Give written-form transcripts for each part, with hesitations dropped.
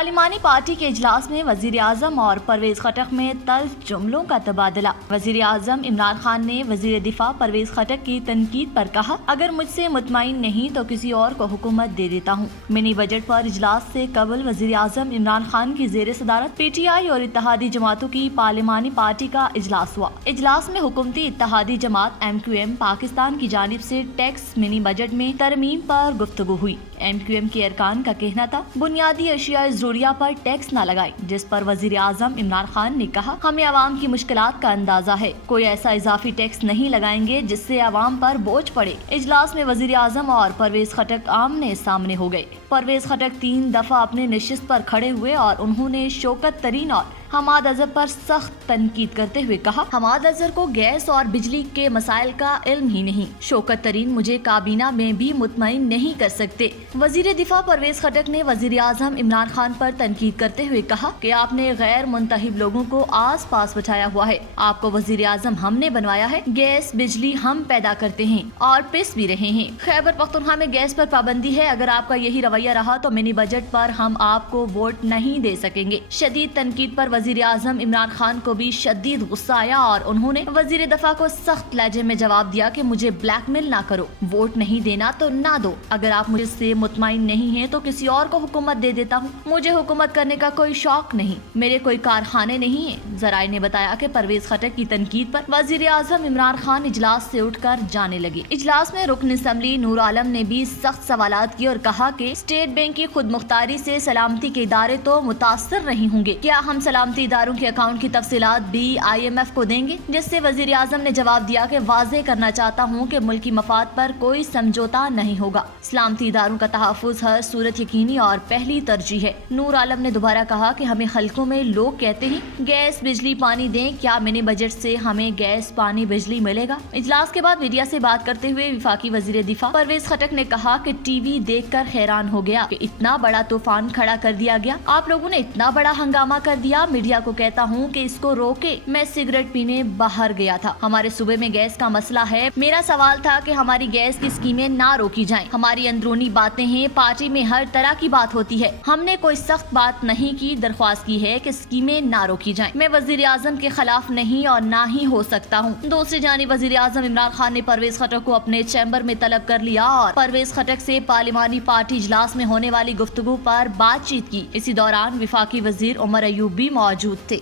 पार्लिमानी party के इजलास में वजीर आजम और परवेज खटक में तल्ख जुमलों का तबादला। वजीर आजम इमरान खान ने वजीर दिफा परवेज खटक की तनकीद पर कहा, अगर मुझसे मुतमईन नहीं तो किसी और को हुकूमत दे देता हूँ। मिनी बजट पर इजलास से कबल वजीर आजम इमरान खान की जेर सदारत PTI और इत्तेहादी जमातों की पार्लिमानी पार्टी का इजलास हुआ। इजलास में हुकूमती इत्तेहादी जमात MQM पाकिस्तान की जानिब से टैक्स मिनी बजट में तरमीम पर गुफ्तगू हुई। MQM के अरकान का कहना था, बुनियादी अशिया ज़रूरिया पर टैक्स न लगाए, जिस पर वजीर आजम इमरान खान ने कहा, हमें अवाम की मुश्किलात का अंदाजा है, कोई ऐसा इजाफी टैक्स नहीं लगाएंगे जिससे अवाम पर बोझ पड़े। इजलास में वजीर आजम और परवेज खटक आमने सामने हो गए। परवेज खटक 3 दफा अपने निशिस्त पर खड़े हुए और उन्होंने शौकत तरीन और हमाद अजहर पर सख्त तनकीद करते हुए कहा, हमाद अजहर को गैस और बिजली के मसाइल का इल्म ही नहीं। शौकत तरीन मुझे काबीना में भी मुतमईन नहीं कर सकते। वजीर दिफा परवेज खटक ने वजीर आजम इमरान खान पर तनकीद करते हुए कहा कि आपने गैर मुंतहिब लोगों को आस पास बिठाया हुआ है। आपको वजीर आजम हमने बनवाया है। गैस बिजली हम पैदा करते हैं और पिस भी रहे हैं। खैबर पख्तूनख्वा में गैस पर पाबंदी है। अगर आपका यही रवैया रहा तो मिनी बजट पर हम आपको वोट नहीं दे सकेंगे। शदीद तनकीद पर वजीर आजम इमरान खान को भी शदीद गुस्सा आया और उन्होंने वजीर दफा को सख्त लहजे में जवाब दिया कि मुझे ब्लैकमेल ना करो, वोट नहीं देना तो ना दो। अगर आप मुझसे मुतमईन नहीं हैं तो किसी और को हुकूमत दे देता हूँ। मुझे हुकूमत करने का कोई शौक नहीं, मेरे कोई कारखाने नहीं है। जराए ने बताया कि परवेज खटक की तनकीद पर वजीर आजम इमरान खान इजलास से उठकर जाने लगे। इजलास में रुकन असम्बली नूर आलम ने भी सख्त सवालात किए और कहा कि स्टेट बैंक की खुद मुख्तारी से सलामती के इदारे तो मुतासर नहीं होंगे। क्या हम सलामती इदारों के अकाउंट की तफसीलात भी IMF को देंगे? जिससे वजीर आजम ने जवाब दिया कि वाज़ेह करना चाहता हूँ कि मुल्की मफाद पर कोई समझौता नहीं होगा। सलामती इदारों का तहफ़्फ़ुज़ हर सूरत यकीनी और पहली तरजीह है। नूर आलम ने दोबारा कहा कि हमें हल्कों में लोग कहते हैं गैस बिजली पानी दें, क्या मिनी बजट से हमें गैस पानी बिजली मिलेगा? इजलास के बाद मीडिया से बात करते हुए विफाकी वजीर दिफा परवेज खटक ने कहा कि टीवी देखकर हैरान हो गया कि इतना बड़ा तूफान खड़ा कर दिया गया। आप लोगों ने इतना बड़ा हंगामा कर दिया। मीडिया को कहता हूँ कि इसको रोके। मैं सिगरेट पीने बाहर गया था। हमारे सूबे में गैस का मसला है। मेरा सवाल था कि हमारी गैस की स्कीमें ना रोकी जाएं। हमारी अंदरूनी बातें हैं, पार्टी में हर तरह की बात होती है। हमने कोई सख्त बात नहीं की, दरख्वास्त की है कि स्कीमें ना रोकी जाएं। मैं वजीर आजम के खिलाफ नहीं और ना ही हो सकता हूँ। दूसरी जानिब वजीर आजम इमरान खान ने परवेज खटक को अपने चैम्बर में तलब कर लिया और परवेज खटक से पार्लिमानी पार्टी इजलास में होने वाली गुफ्तगू पर बातचीत की। इसी दौरान विफाकी वजीर उमर अयूब भी मौजूद थे।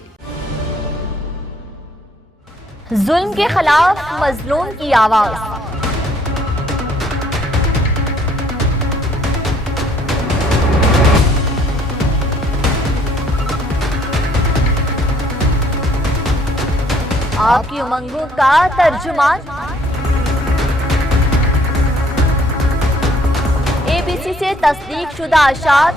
जुल्म के खिलाफ मजलूम की आवाज। आपकी उमंगों का तर्जुमान। ABC से तस्दीक शुदा अशात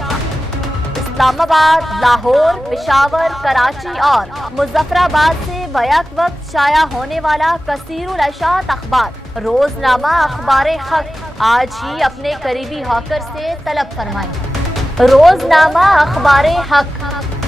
इस्लामाबाद, लाहौर, पेशावर, कराची और मुजफ्फराबाद से बैक वक्त शाया होने वाला कसीरुल अशात अखबार रोजनामा अखबार हक आज ही अपने करीबी हॉकर से तलब फरमाएं। रोजनामा अखबार हक।